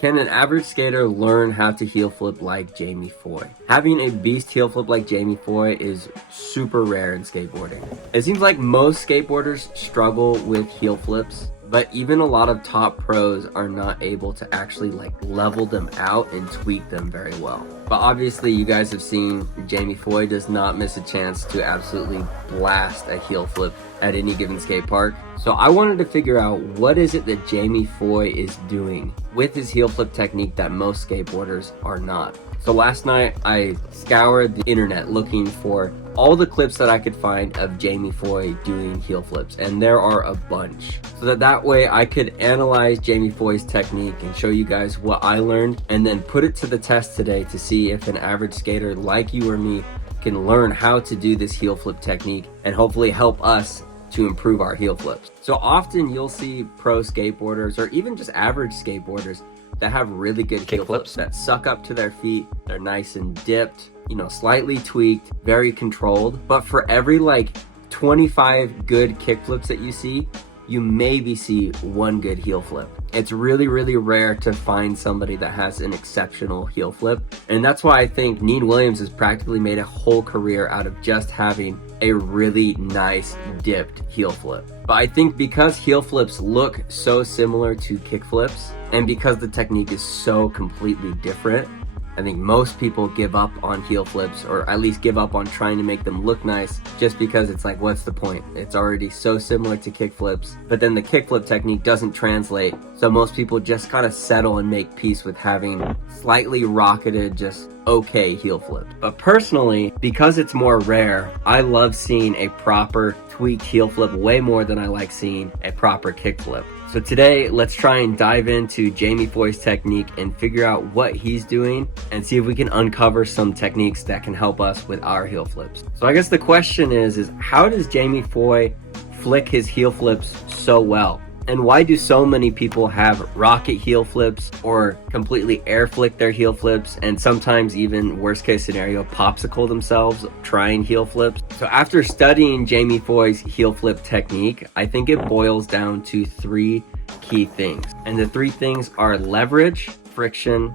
Can an average skater learn how to heel flip like Jamie Foy? Having a beast heel flip like Jamie Foy is super rare in skateboarding. It seems like most skateboarders struggle with heel flips, but even a lot of top pros are not able to actually level them out and tweak them very well. But obviously you guys have seen Jamie Foy does not miss a chance to absolutely blast a heel flip at any given skate park. So I wanted to figure out what is it that Jamie Foy is doing with his heel flip technique that most skateboarders are not. So last night I scoured the internet looking for all the clips that I could find of Jamie Foy doing heel flips, and there are a bunch. So that way I could analyze Jamie Foy's technique and show you guys what I learned, and then put it to the test today to see if an average skater like you or me can learn how to do this heel flip technique and hopefully help us to improve our heel flips. So often you'll see pro skateboarders or even just average skateboarders that have really good heel flips that suck up to their feet. They're nice and dipped, you know, slightly tweaked, very controlled. But for every 25 good kick flips that you see, you maybe see one good heel flip. It's really, really rare to find somebody that has an exceptional heel flip. And that's why I think Neen Williams has practically made a whole career out of just having a really nice dipped heel flip. But I think because heel flips look so similar to kick flips, and because the technique is so completely different, I think most people give up on heel flips, or at least give up on trying to make them look nice, just because it's like, what's the point? It's already so similar to kick flips, but then the kick flip technique doesn't translate. So most people just kind of settle and make peace with having slightly rocketed, just okay heel flip. But personally, because it's more rare, I love seeing a proper tweaked heel flip way more than I like seeing a proper kick flip. So today, let's try and dive into Jamie Foy's technique and figure out what he's doing and see if we can uncover some techniques that can help us with our heel flips. So I guess the question is how does Jamie Foy flick his heel flips so well? And why do so many people have rocket heel flips or completely air flick their heel flips, and sometimes even, worst case scenario, popsicle themselves trying heel flips? So after studying Jamie Foy's heel flip technique, I think it boils down to three key things. And the three things are leverage, friction,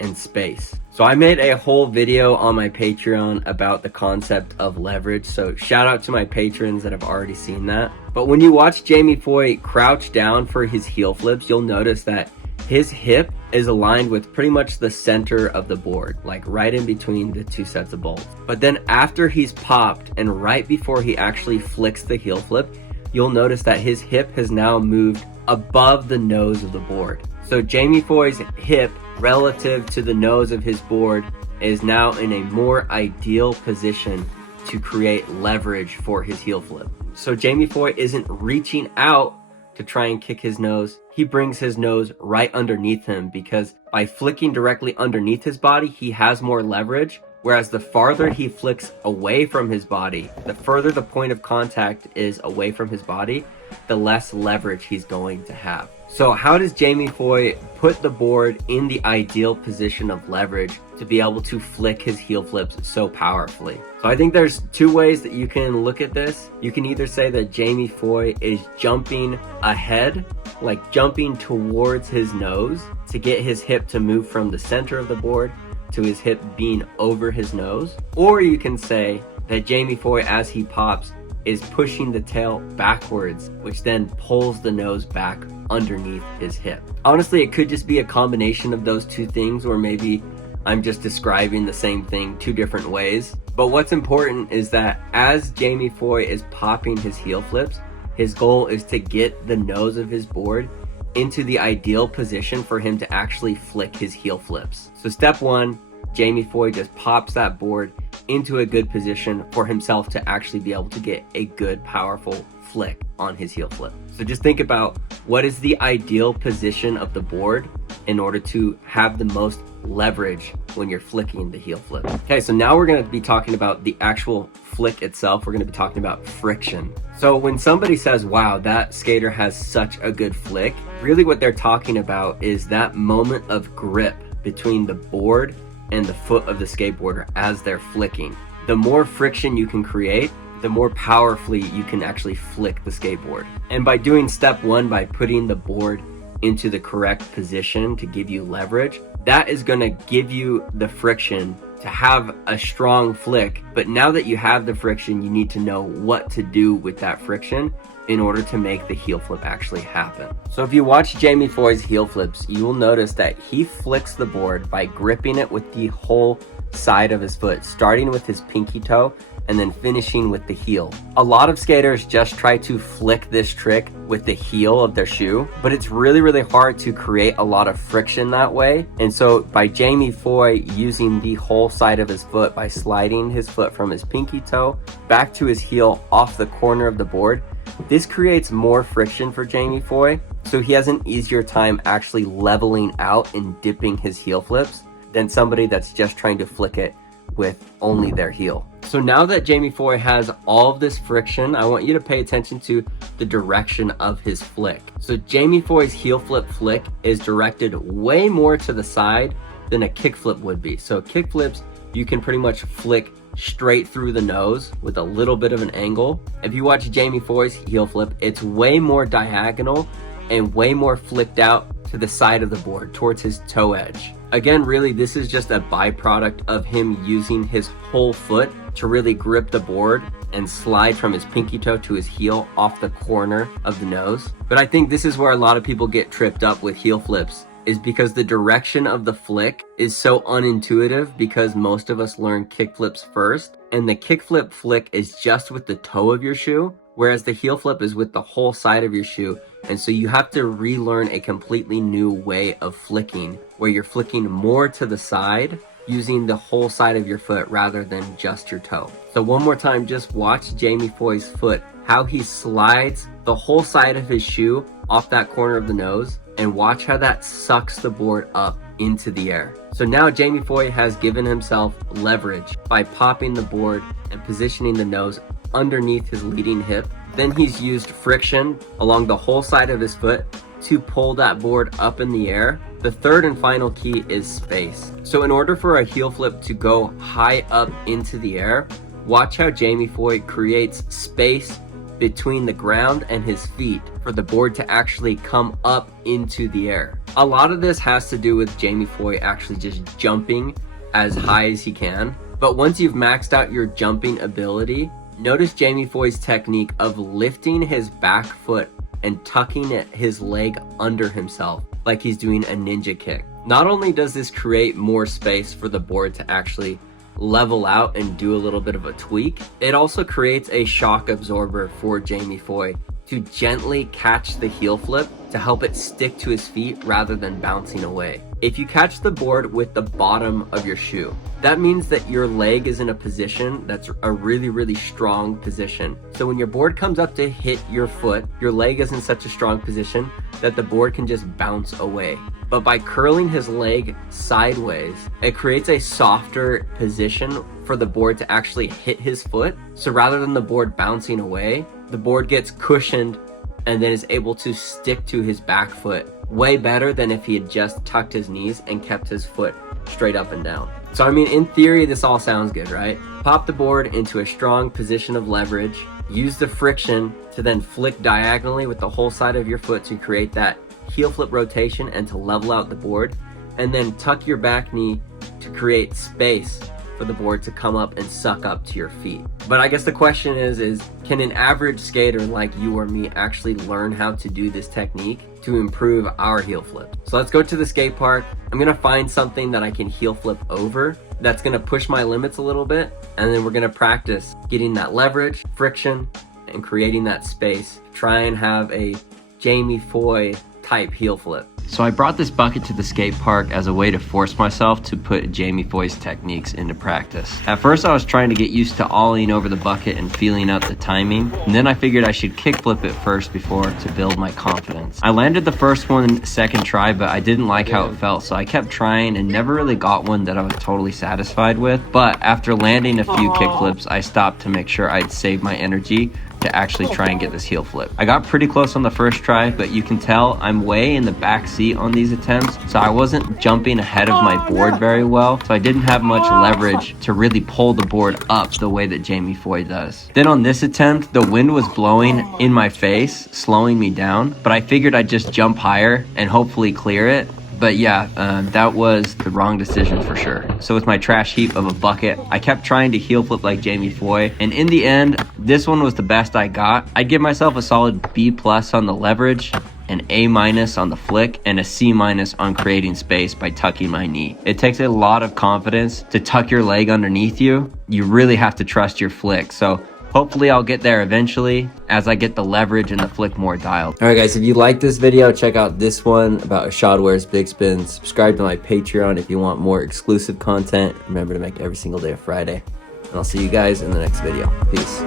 and space. So I made a whole video on my Patreon about the concept of leverage, so shout out to my patrons that have already seen that. But when you watch Jamie Foy crouch down for his heel flips, you'll notice that his hip is aligned with pretty much the center of the board, like right in between the two sets of bolts. But then after he's popped and right before he actually flicks the heel flip, you'll notice that his hip has now moved above the nose of the board. So Jamie Foy's hip relative to the nose of his board is now in a more ideal position to create leverage for his heel flip. So Jamie Foy isn't reaching out to try and kick his nose. He brings his nose right underneath him, because by flicking directly underneath his body, he has more leverage. Whereas the farther he flicks away from his body, the further the point of contact is away from his body, the less leverage he's going to have. So how does Jamie Foy put the board in the ideal position of leverage to be able to flick his heel flips so powerfully? So I think there's two ways that you can look at this. You can either say that Jamie Foy is jumping ahead, like jumping towards his nose to get his hip to move from the center of the board to his hip being over his nose. Or you can say that Jamie Foy, as he pops, is pushing the tail backwards, which then pulls the nose back underneath his hip. Honestly, it could just be a combination of those two things, or maybe I'm just describing the same thing two different ways. But what's important is that as Jamie Foy is popping his heel flips, his goal is to get the nose of his board into the ideal position for him to actually flick his heel flips. So step one, Jamie Foy just pops that board into a good position for himself to actually be able to get a good, powerful flick on his heel flip. So just think about what is the ideal position of the board in order to have the most leverage when you're flicking the heel flip. Okay, so now we're going to be talking about the actual flick itself. We're going to be talking about friction. So when somebody says, wow, that skater has such a good flick, really what they're talking about is that moment of grip between the board and the foot of the skateboarder as they're flicking. The more friction you can create, the more powerfully you can actually flick the skateboard. And by doing step one, by putting the board into the correct position to give you leverage, that is going to give you the friction to have a strong flick. But now that you have the friction, you need to know what to do with that friction in order to make the heel flip actually happen. So if you watch Jamie Foy's heel flips, you will notice that he flicks the board by gripping it with the whole side of his foot, starting with his pinky toe and then finishing with the heel. A lot of skaters just try to flick this trick with the heel of their shoe, but it's really hard to create a lot of friction that way. And so by Jamie Foy using the whole side of his foot, by sliding his foot from his pinky toe back to his heel off the corner of the board, this creates more friction for Jamie Foy, so he has an easier time actually leveling out and dipping his heel flips than somebody that's just trying to flick it with only their heel. So now that Jamie Foy has all of this friction, I want you to pay attention to the direction of his flick. So Jamie Foy's heel flip flick is directed way more to the side than a kick flip would be. So kick flips, you can pretty much flick straight through the nose with a little bit of an angle. If you watch Jamie Foy's heel flip, it's way more diagonal and way more flicked out to the side of the board towards his toe edge. Again, really, this is just a byproduct of him using his whole foot to really grip the board and slide from his pinky toe to his heel off the corner of the nose. But I think this is where a lot of people get tripped up with heel flips, is because the direction of the flick is so unintuitive, because most of us learn kick flips first, and the kick flip flick is just with the toe of your shoe, whereas the heel flip is with the whole side of your shoe. And so you have to relearn a completely new way of flicking, where you're flicking more to the side using the whole side of your foot rather than just your toe. So one more time, just watch Jamie Foy's foot, how he slides the whole side of his shoe off that corner of the nose, and watch how that sucks the board up into the air. So now Jamie Foy has given himself leverage by popping the board and positioning the nose underneath his leading hip. Then he's used friction along the whole side of his foot to pull that board up in the air. The third and final key is space. So in order for a heel flip to go high up into the air, watch how Jamie Foy creates space between the ground and his feet for the board to actually come up into the air. A lot of this has to do with Jamie Foy actually just jumping as high as he can. But once you've maxed out your jumping ability, notice Jamie Foy's technique of lifting his back foot and tucking his leg under himself like he's doing a ninja kick. Not only does this create more space for the board to actually level out and do a little bit of a tweak, it also creates a shock absorber for Jamie Foy to gently catch the heel flip to help it stick to his feet rather than bouncing away. If you catch the board with the bottom of your shoe, that means that your leg is in a position that's a really strong position. So when your board comes up to hit your foot, your leg is in such a strong position that the board can just bounce away. But by curling his leg sideways, it creates a softer position for the board to actually hit his foot. So rather than the board bouncing away, the board gets cushioned and then is able to stick to his back foot way better than if he had just tucked his knees and kept his foot straight up and down. So I mean, in theory, this all sounds good, right? Pop the board into a strong position of leverage, use the friction to then flick diagonally with the whole side of your foot to create that heel flip rotation and to level out the board, and then tuck your back knee to create space for the board to come up and suck up to your feet. But I guess the question is can an average skater like you or me actually learn how to do this technique to improve our heel flip? So let's go to the skate park. I'm gonna find something that I can heel flip over that's gonna push my limits a little bit, and then we're gonna practice getting that leverage, friction, and creating that space. Try and have a Jamie Foy type heel flip. So I brought this bucket to the skate park as a way to force myself to put Jamie Foy's techniques into practice. At first I was trying to get used to ollieing over the bucket and feeling out the timing, and then I figured I should kick flip it first before to build my confidence. I landed the first one second try, but I didn't like how it felt, so I kept trying and never really got one that I was totally satisfied with. But after landing a few kick flips, I stopped to make sure I'd save my energy to actually try and get this heel flip. I got pretty close on the first try, but you can tell I'm way in the back seat on these attempts, so I wasn't jumping ahead of my board very well, so I didn't have much leverage to really pull the board up the way that Jamie Foy does. Then on this attempt, the wind was blowing in my face, slowing me down, but I figured I'd just jump higher and hopefully clear it. But yeah, that was the wrong decision for sure. So with my trash heap of a bucket, I kept trying to heel flip like Jamie Foy, and in the end, this one was the best I got. I'd give myself a solid B+ on the leverage, an A- on the flick, and a C- on creating space by tucking my knee. It takes a lot of confidence to tuck your leg underneath you. You really have to trust your flick. So hopefully I'll get there eventually as I get the leverage and the flick more dialed. All right, guys, if you like this video, check out this one about Ashad wears big spin. Subscribe to my Patreon if you want more exclusive content. Remember to make every single day a Friday. And I'll see you guys in the next video. Peace.